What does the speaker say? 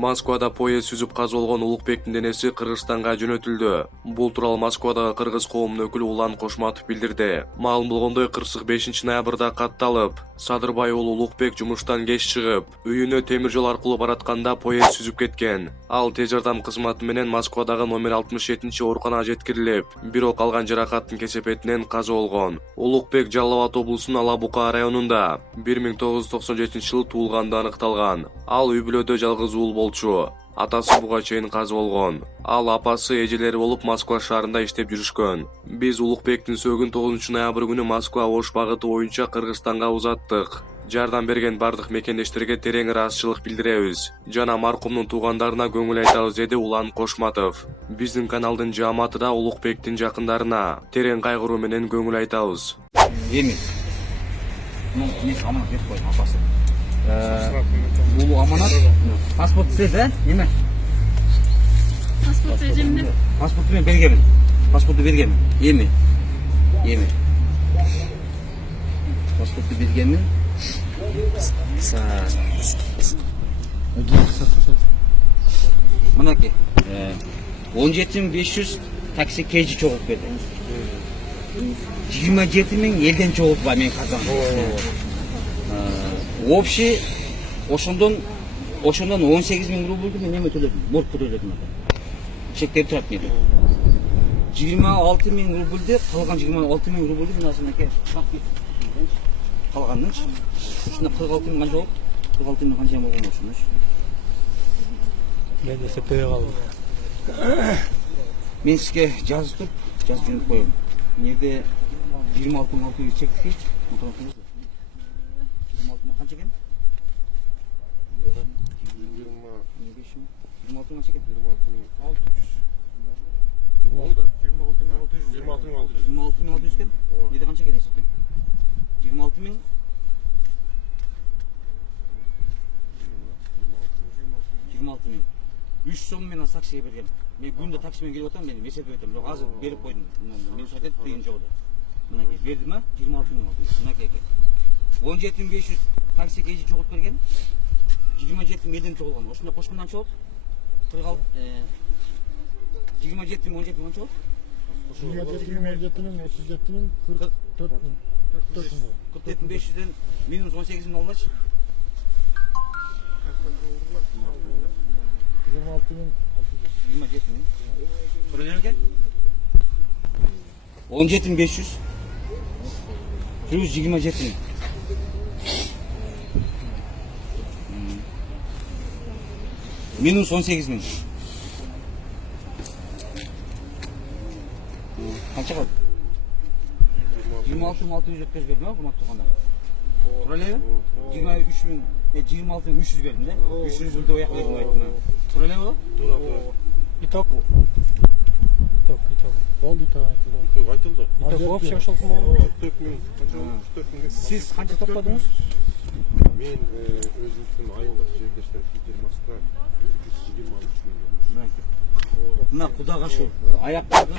Москвада поезд сүзүп каза болгон Улукбектин денеси Кыргызстанга жөнөтүлдү. Бул тууралуу Москвадагы кыргыз коомунун өкүлү Улан Кошматов билдирди. Маалым болгондой, кырсык 5-ноябрда катталып, Садырбай уулу Улукбек жумуштан кеч чыгып, үйүнө темир жол аркылуу баратканда поезд сүзүп кеткен. Ал тез жардам кызматы менен Москвадагы номер 67-ооруканага жеткирилип, бирок алган жаракаттын кесепетинен каза болгон. Улукбек Жалал Абад облусунун Алабука районунда 1997-жылы туулганды аныкталган. Ал үй-бүлөдө жалгыз уул болчу. Атасы буга чейин каза болгон. Ал апасы эжелери болуп Москва шаарында иштеп жүрүшкөн. Биз Улукбектин сөөгүн 9-ноябрь күнү Москва Ош багыты боюнча Кыргызстанга узаттык. Жардам берген бардык мекендештерге терең ыраазычылык билдиребиз жана маркумдун туугандарына көңүл айтабыз, деди Улан Кошматов. Биздин каналдын жааматы да Улукбектин жакындарына терең кайгыруу менен көңүл айтабыз. Эми. Мен аманат берип койдум апасы. Бул аманат паспорт сиз, неме? Паспорт бергенмин. Паспорту мен бергенмин. Паспорту бергенмин. Эми. Паспорту бергенмин. Мынаки 17.500 такси кежи чогулуп берди. 27.000 элден чогултуп мен казан. Общий ошондон 18.000 рубльду мен эме төлөдүм, борчу төлөдүм. Чектер турат менде. 26.000 рубльду, калган 26.000 рубльду мен азырынакей калганын. Ушунда 46.000 канча болуп? 46.000 канча болгон ошону. Мен эсептебей калдым. Мен сизге жазып жөнөтүп коем. Эмнеде 26.600 чекти? 26.000 канча экен? 26.000 канча экен? 26.600 экен? Эмнеде канча экен эсептейм? 26.000 3 сом менен таксиге бергем. Мен күндө такси менен келип атам, мен эсептеп атам. Бирок азыр берип койдум. Мен сатет деген жок. Мынакей бердим, 26.600. Мынакей экен. 17.500 такси кежи чогулуп берген. 27.000 элден чогулган. Ошондо кошкондон чогулуп 46 27.000 17.000 канча болуп? 27.000 47.500'den minus 18.000 olmuş. 27.000. Buraya gel. 17.500 plus 27.000. Minus 18.000. Kaça kaldı? 26.600 ötküz verdim ha bunu tuğanda. Turalaya 26.300 verdim de. 300 yılda oyak verdim ayettim ha. Turalaya o? İtok. Oldu İtok aytıldı. İtok общий ошолку mu? 44.000. Siz kança topladınız? Men özümüzdün ayıldaki жердештер Питер Москва 323 milyon. Mına kudağa şu ayakları